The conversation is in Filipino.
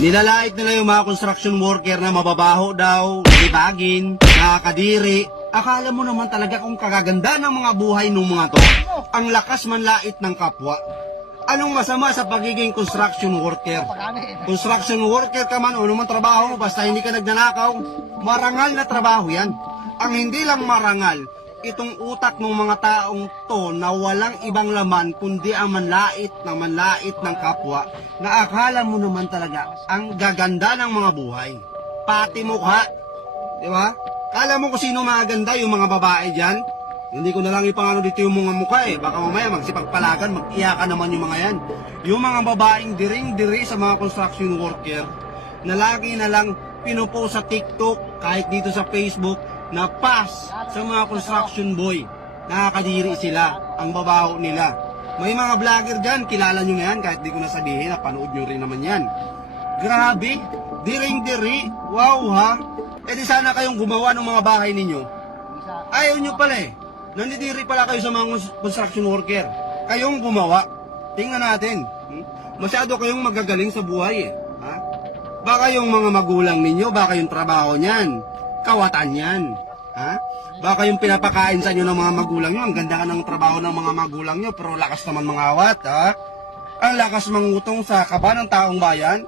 Nilalait nila yung mga construction worker na mababaho daw, libagin, nakakadiri. Akala mo naman talaga kung kagaganda ng mga buhay ng mga to, ang lakas manlait ng kapwa. Anong masama sa pagiging construction worker? Construction worker ka man o naman trabaho mo, basta hindi ka nagnanakaw, marangal na trabaho yan. Ang hindi lang marangal, itong utak ng mga taong to na walang ibang laman kundi ang manlait ng kapwa, na akala mo naman talaga ang gaganda ng mga buhay. Pati mukha, di ba? Kala mo kung sino maganda, yung mga babae dyan? Hindi ko na lang ipangano dito yung mga mukha eh. Baka mamaya magsipagpalagan, mag-iyakan naman yung mga yan. Yung mga babaeng diring-diri sa mga construction worker na lagi na lang pinupost sa TikTok, kahit dito sa Facebook, na pass sa mga construction boy. Nakakadiri sila, ang babaho nila. May mga vlogger dyan, kilala nyo na yan, kahit di ko nasabihin, napanood nyo rin naman yan. Grabe, diring-diri, wow ha. E di sana kayong gumawa ng mga bahay ninyo. Ayaw nyo pala eh. Nandidiri pala kayo sa mga construction worker. Kayong gumawa. Tingnan natin. Masyado kayong magagaling sa buhay eh. Ha? Baka yung mga magulang ninyo, baka yung trabaho niyan, kawatan yan. Ha? Baka yung pinapakain sa inyo ng mga magulang nyo, ang ganda ng trabaho ng mga magulang nyo, pero lakas naman mangawat. Ha? Ang lakas mangutong sa kaba ng taong bayan.